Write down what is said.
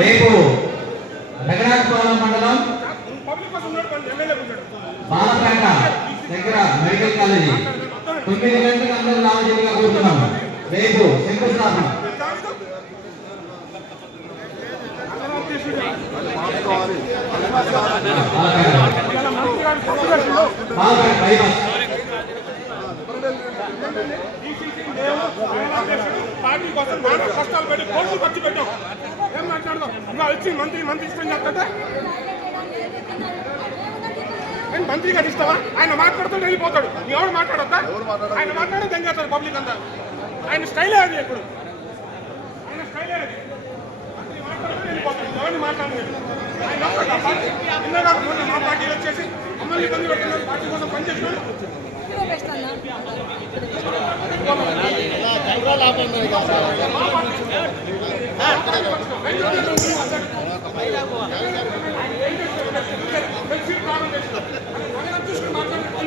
రేపు రఘునాథపురం మండలం బాలపేట దగ్గర మెడికల్ కాలేజీ 9 గంటలకు అందరూ రావాల్సిందిగా కోరుతున్నాము. రేపు శంకుస్థాపన పార్టీ కోసం కష్టాలు పెట్టి కోర్టు ఖర్చు పెట్టాం. ఏం మాట్లాడదాం? ఇంకా వచ్చి మంత్రి ఇష్టం చెప్తే నేను మంత్రి గారు ఇస్తావా? ఆయన మాట్లాడుతూ వెళ్ళిపోతాడు. ఎవరు మాట్లాడొద్దా? ఆయన మాట్లాడే దెంగేస్తాడు పబ్లిక్ అంతా. ఆయన స్టైలే అది. ఎప్పుడు ఆయన స్టైలే అది. మంత్రి మాట్లాడుతూ వెళ్ళిపోతాడు. ఎవరిని మాట్లాడలేదు. ఆయన నిన్న మొన్న మా పార్టీలు వచ్చేసి మమ్మల్ని ఇబ్బంది పెడుతున్నారు. పార్టీ కోసం పనిచేస్తున్నాడు. చూసుకుని మాట్లాడుతున్నాను.